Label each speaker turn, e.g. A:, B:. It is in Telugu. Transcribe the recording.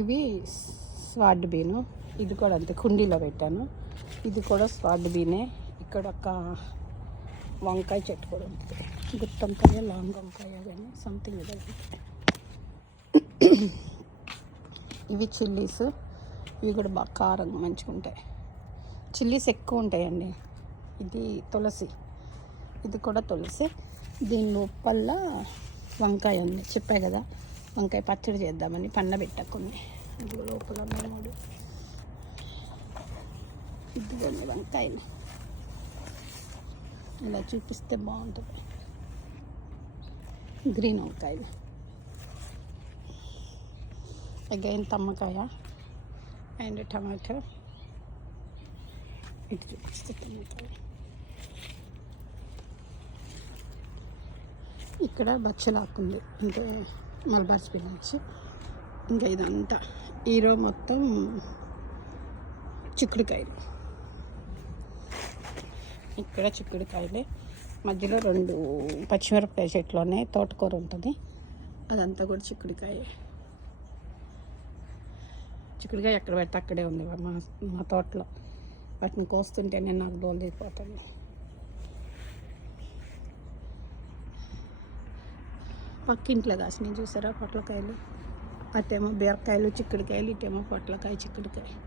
A: ఇవి స్వాడ్ బీను. ఇది కూడా అంతే కుండీలో పెట్టాను. ఇది కూడా స్వాడ్ బీనే. ఇక్కడ ఒక వంకాయ చెట్టు కూడా ఉంది. గుత్తొంకాయ లాంగ్ వంకాయ కానీ సంథింగ్ ఇది ఇవి చిల్లీస్. ఇవి కూడా బాగా కారంగా మంచిగా ఉంటాయి. చిల్లీస్ ఎక్కువ ఉంటాయండి. ఇది తులసి. ఇది కూడా తులసి. దీని లోపల వంకాయ ఉంది. చెప్పాయి కదా. వంకాయ పచ్చడి చేద్దామని పండ పెట్టకుని ఇది లోపల మూడు. ఇదిగోండి వంకాయని ఇలా చూపిస్తే బాగుంటుంది. గ్రీన్ వంకాయలు. అగైన్ తమ్మకాయ అండ్ టమాటో. ఇది చూపిస్తే టమాటో ఇక్కడ బచ్చలాకుంది. అంటే మలబార్ స్పినాచ్ ఇంకా ఇదంతా. ఈరో మొత్తం చిక్కుడుకాయలు. ఇక్కడ చిక్కుడుకాయలే. మధ్యలో రెండు పచ్చిమిరపకాయ చెట్లు తోటకూర ఉంటుంది. అదంతా కూడా చిక్కుడుకాయ. చిక్కుడుకాయ ఎక్కడ పెడితే అక్కడే ఉంది మా మా తోటలో. వాటిని కోస్తుంటేనే నాకు డోలు తీరిపోతుంది పక్కింట్లో కాసినాయి చూసారా? పొట్లకాయలు. అటేమో బీరకాయలు చిక్కుడుకాయలు ఇటేమో పొట్లకాయ చిక్కుడుకాయ.